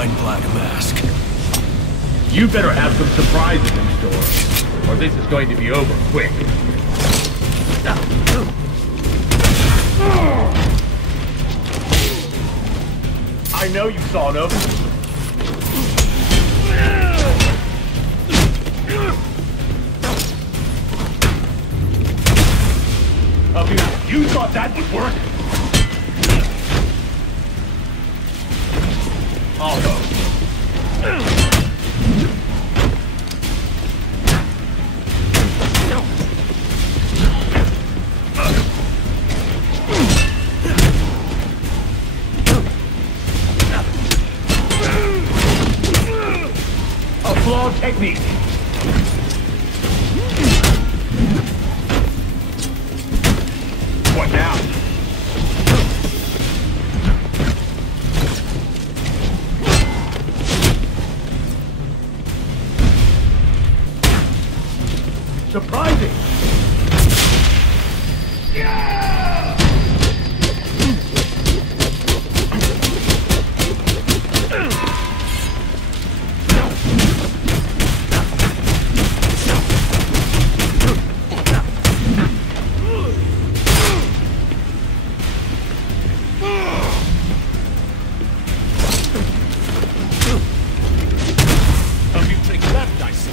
fine black mask. You better have some surprises in store, or this is going to be over quick. I know you saw them. You thought that would work? I'll go. A flawed technique. What now? Surprising! Yeah! A few tricks left, I see.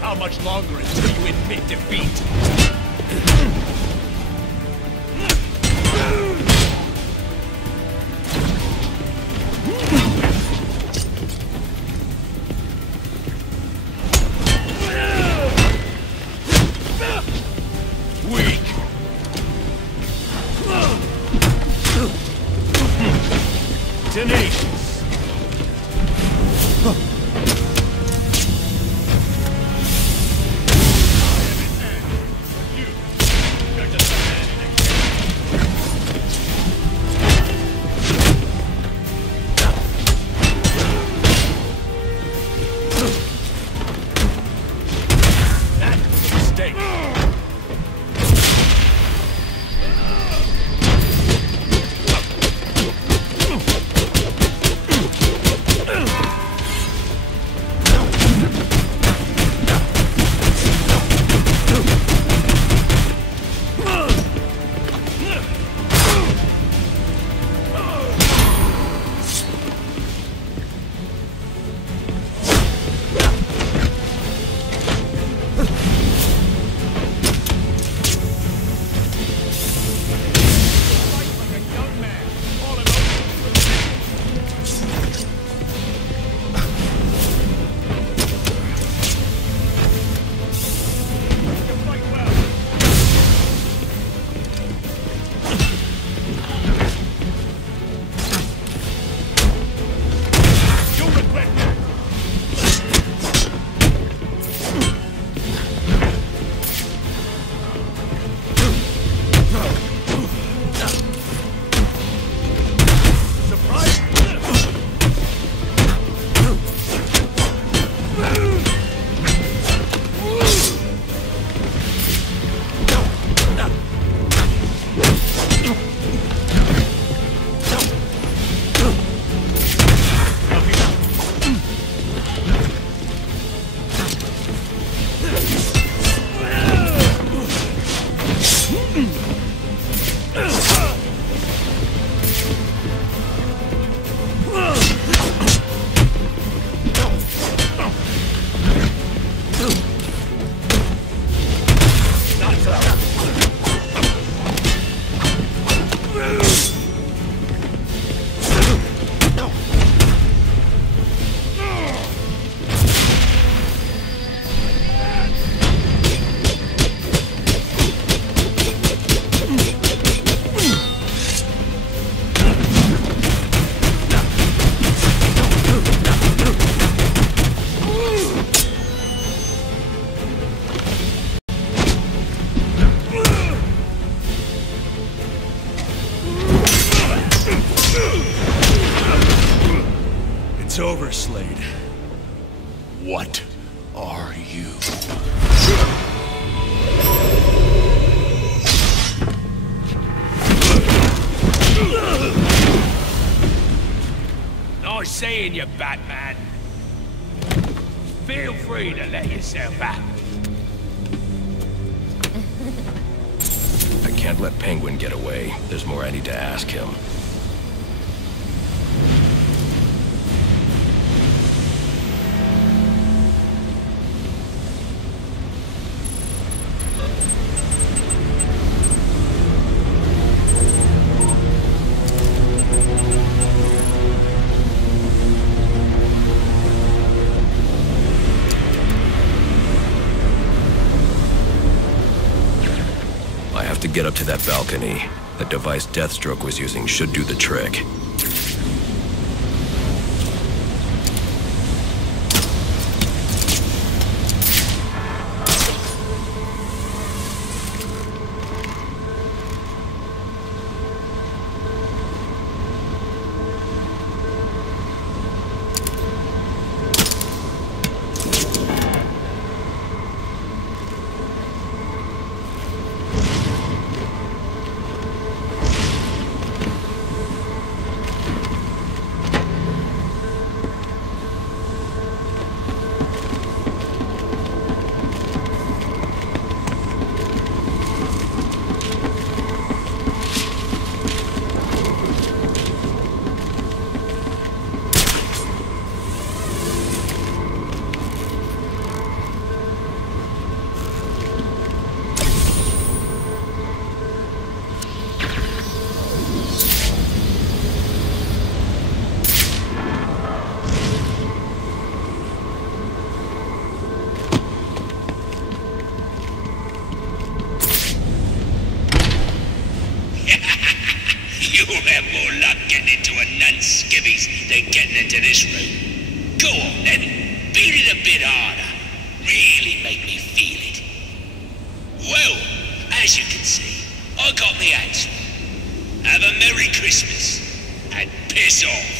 How much longer until you admit defeat? Weak. Tenacious. It's over, Slade. What are you? Nice seeing you, Batman. Feel free to let yourself out. I can't let Penguin get away. There's more I need to ask him. To get up to that balcony. The device Deathstroke was using should do the trick. You'll have more luck getting into a nun's skivvies than getting into this room. Go on then, beat it a bit harder. Really make me feel it. Well, as you can see, I got the answer. Have a Merry Christmas, and piss off.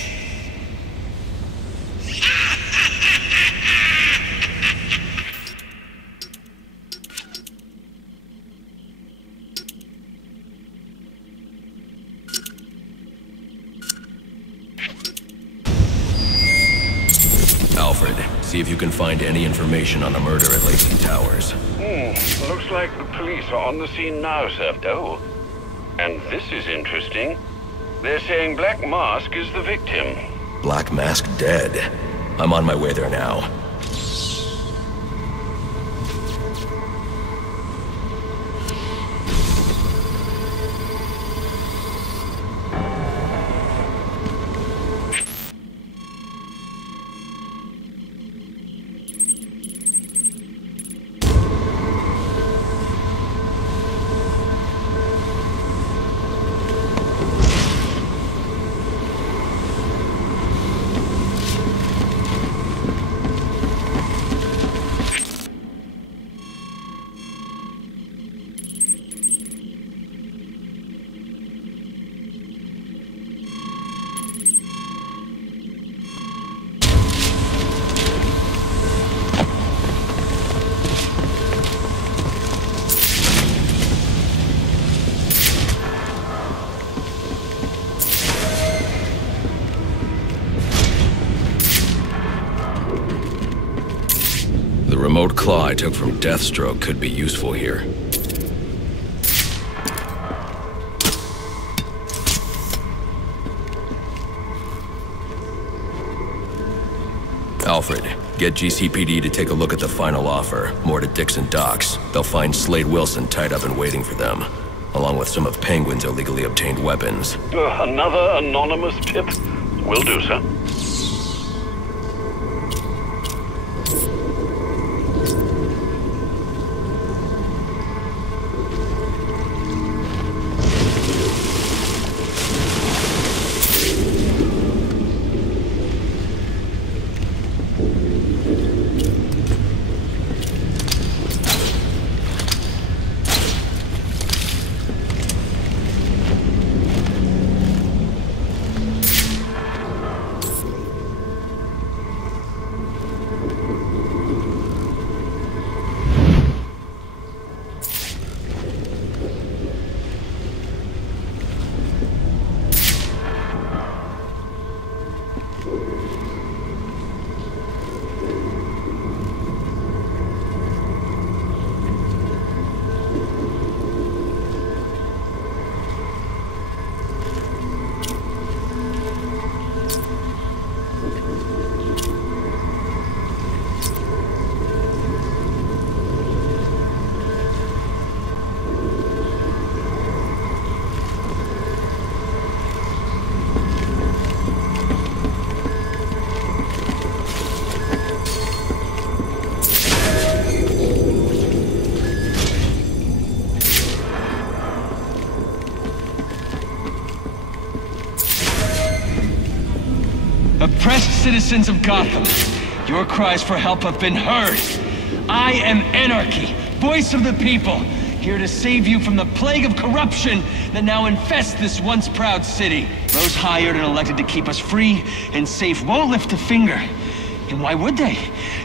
Alfred, see if you can find any information on a murder at Lacey Towers. Looks like the police are on the scene now, sir. Oh, and this is interesting. They're saying Black Mask is the victim. Black Mask dead. I'm on my way there now. The remote claw I took from Deathstroke could be useful here. Alfred, get GCPD to take a look at the final offer, more to Dixon Docks. They'll find Slade Wilson tied up and waiting for them, along with some of Penguin's illegally obtained weapons. Another anonymous tip? Will do, sir. Oppressed citizens of Gotham, your cries for help have been heard. I am Anarchy, voice of the people, here to save you from the plague of corruption that now infests this once proud city. Those hired and elected to keep us free and safe won't lift a finger. And why would they?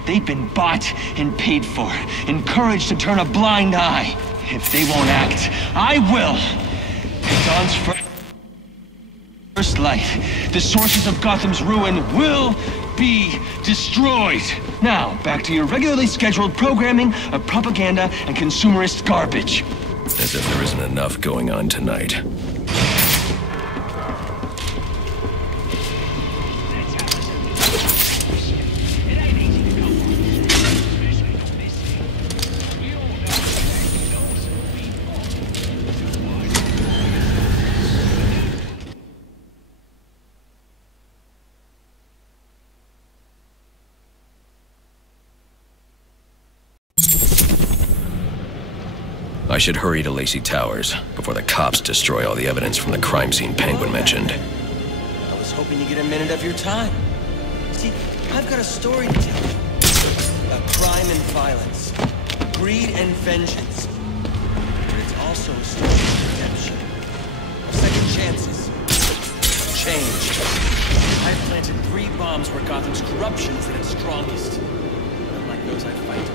They've been bought and paid for, encouraged to turn a blind eye. If they won't act, I will. At dawn's first light, the sources of Gotham's ruin will be destroyed. Now, back to your regularly scheduled programming of propaganda and consumerist garbage. As if there isn't enough going on tonight. I should hurry to Lacey Towers before the cops destroy all the evidence from the crime scene Penguin mentioned. I was hoping to get a minute of your time. See, I've got a story to tell you. About crime and violence. Greed and vengeance. But it's also a story of redemption. Of second chances. Of change. I've planted 3 bombs where Gotham's corruption is at its strongest. Unlike those I fight.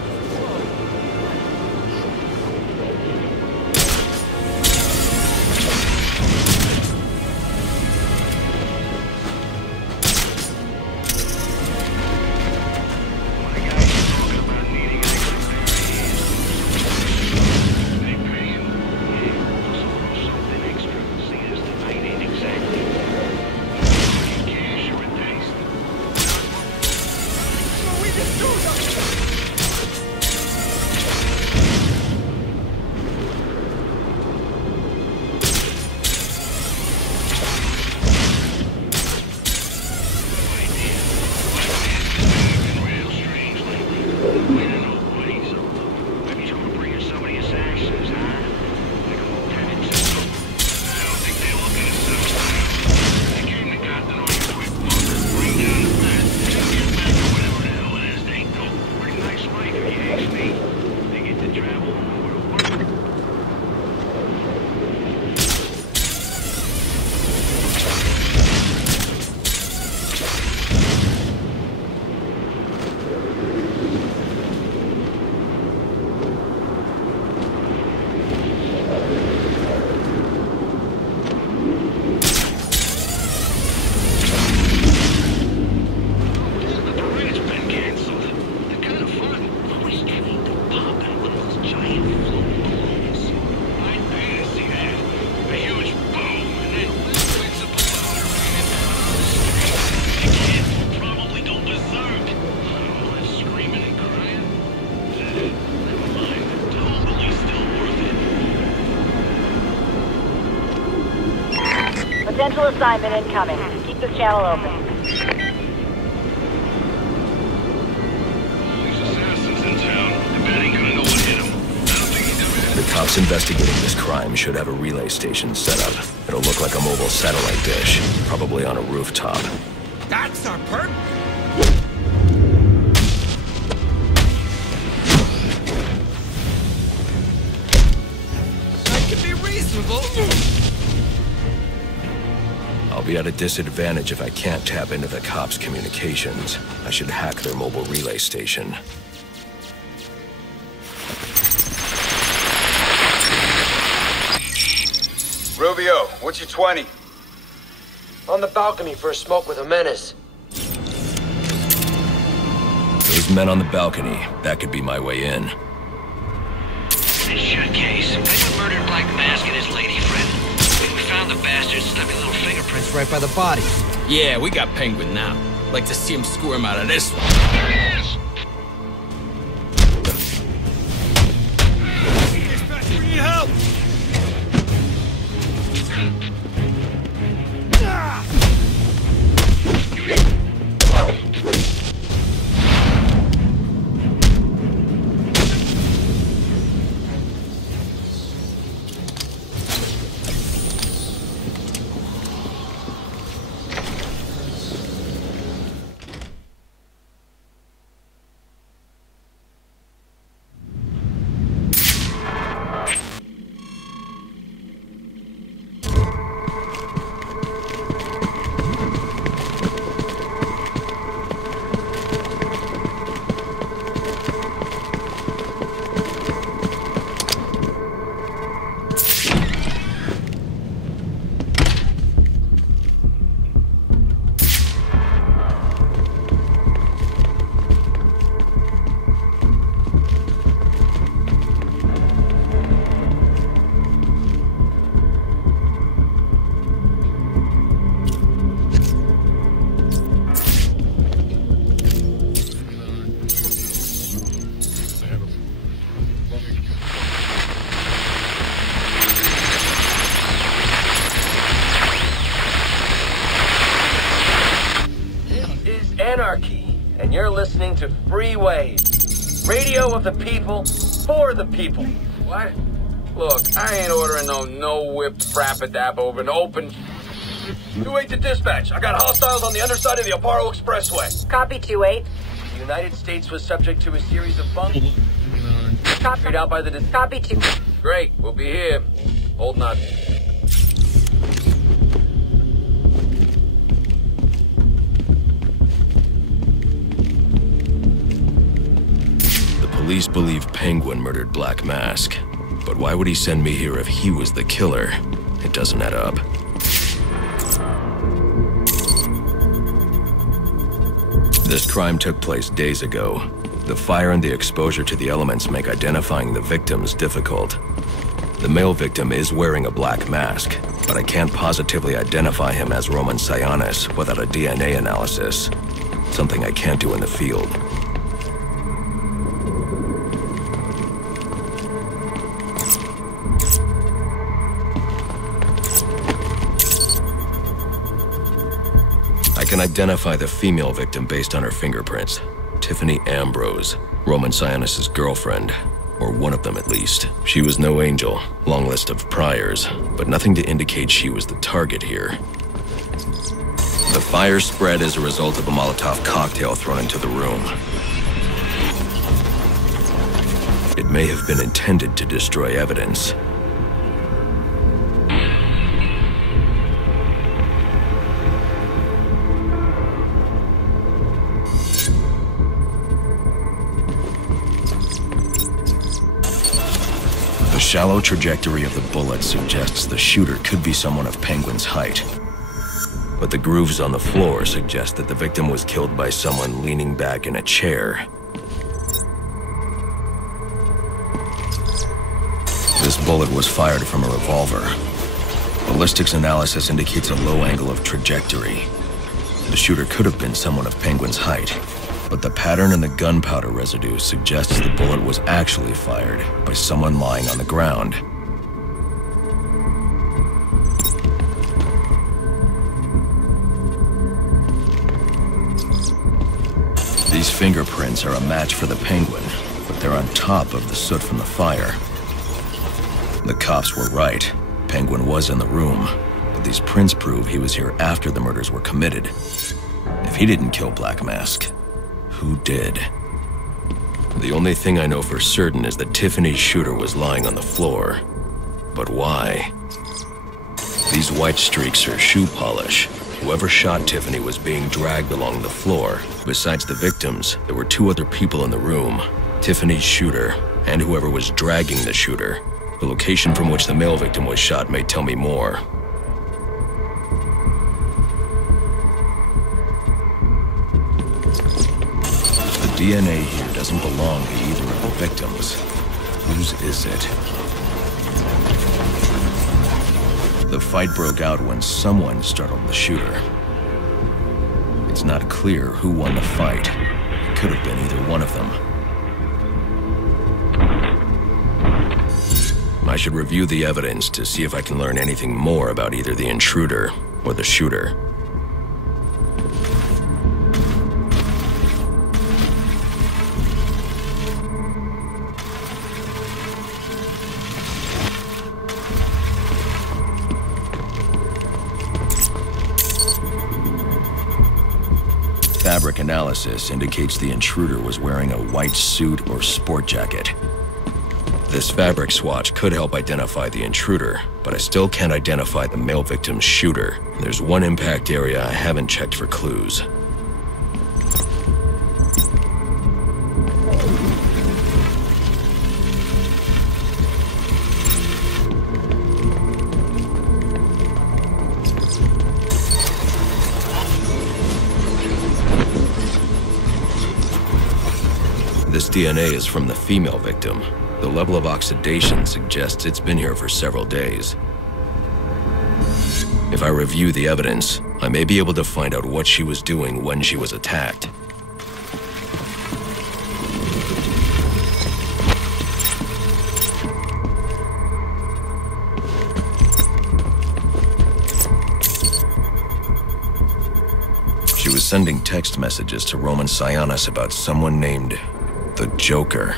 Potential assignment incoming. Keep this channel open. The cops investigating this crime should have a relay station set up. It'll look like a mobile satellite dish, probably on a rooftop. That's our perk. That can be reasonable. I'll be at a disadvantage if I can't tap into the cops' communications. I should hack their mobile relay station. Rubio, what's your 20? On the balcony for a smoke with a menace. Those men on the balcony, that could be my way in. This shut case. Penguin murdered Black Mask and his lady friend. We found the bastards, stuck in little fingerprints Right by the body. Yeah, we got Penguin now. Like to see him squirm out of this one. There he is! We need help! Anarchy, and you're listening to Free Wave. Radio of the people, for the people. What? Look, I ain't ordering no whip frappadap over an open... 2-8 to dispatch. I got hostiles on the underside of the Aparo Expressway. Copy 2-8. The United States was subject to a series of bunkers. Copy. Carried out by the... Copy 2. Great, we'll be here. Holding on. Police believe Penguin murdered Black Mask, but why would he send me here if he was the killer? It doesn't add up. This crime took place days ago. The fire and the exposure to the elements make identifying the victims difficult. The male victim is wearing a black mask, but I can't positively identify him as Roman Sionis without a DNA analysis. Something I can't do in the field. I can identify the female victim based on her fingerprints. Tiffany Ambrose, Roman Sionis' girlfriend, or one of them at least. She was no angel, long list of priors, but nothing to indicate she was the target here. The fire spread as a result of a Molotov cocktail thrown into the room. It may have been intended to destroy evidence. The shallow trajectory of the bullet suggests the shooter could be someone of Penguin's height. But the grooves on the floor suggest that the victim was killed by someone leaning back in a chair. This bullet was fired from a revolver. Ballistics analysis indicates a low angle of trajectory. The shooter could have been someone of Penguin's height. But the pattern in the gunpowder residue suggests the bullet was actually fired by someone lying on the ground. These fingerprints are a match for the Penguin, but they're on top of the soot from the fire. The cops were right. Penguin was in the room, but these prints prove he was here after the murders were committed. If he didn't kill Black Mask, who did? The only thing I know for certain is that Tiffany's shooter was lying on the floor. But why? These white streaks are shoe polish. Whoever shot Tiffany was being dragged along the floor. Besides the victims, there were two other people in the room. Tiffany's shooter, and whoever was dragging the shooter. The location from which the male victim was shot may tell me more. DNA here doesn't belong to either of the victims. Whose is it? The fight broke out when someone startled the shooter. It's not clear who won the fight. It could have been either one of them. I should review the evidence to see if I can learn anything more about either the intruder or the shooter. Fabric analysis indicates the intruder was wearing a white suit or sport jacket. This fabric swatch could help identify the intruder, but I still can't identify the male victim's shooter. There's one impact area I haven't checked for clues. This DNA is from the female victim. The level of oxidation suggests it's been here for several days. If I review the evidence, I may be able to find out what she was doing when she was attacked. She was sending text messages to Roman Sionis about someone named the Joker.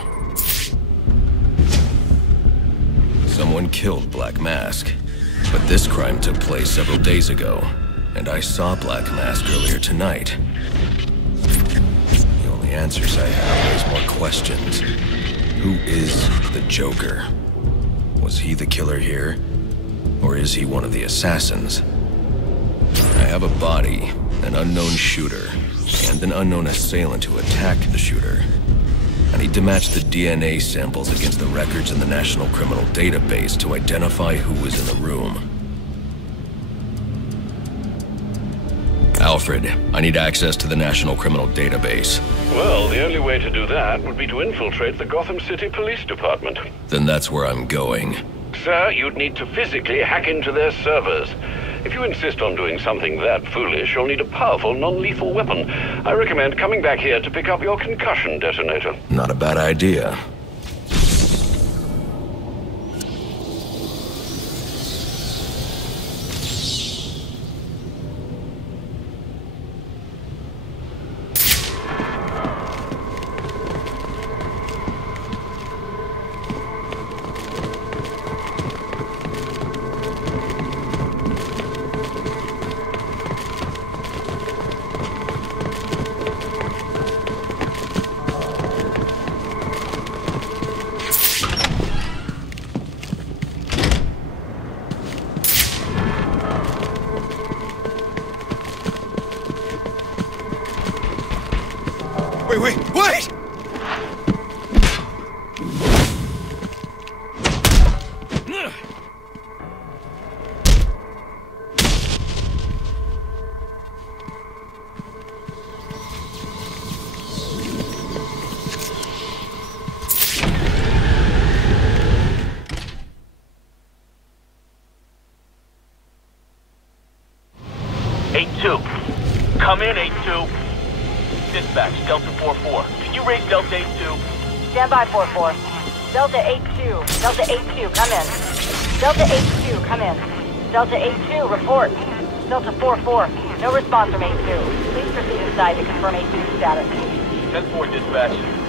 Someone killed Black Mask, but this crime took place several days ago, and I saw Black Mask earlier tonight. The only answers I have raise more questions. Who is the Joker? Was he the killer here? Or is he one of the assassins? I have a body, an unknown shooter, and an unknown assailant who attacked the shooter. I need to match the DNA samples against the records in the National Criminal Database to identify who was in the room. Alfred, I need access to the National Criminal Database. Well, the only way to do that would be to infiltrate the Gotham City Police Department. Then that's where I'm going. Sir, you'd need to physically hack into their servers. If you insist on doing something that foolish, you'll need a powerful, non-lethal weapon. I recommend coming back here to pick up your concussion detonator. Not a bad idea. Wait! Come in, 8-2. Dispatch, Delta 4-4. Can you raise Delta 8-2? Stand by, 4-4. Delta 8-2. Delta 8-2, come in. Delta 8-2, come in. Delta 8-2, report. Delta 4-4, no response from 8-2. Please proceed inside to confirm 8-2 status. 10-4, dispatch.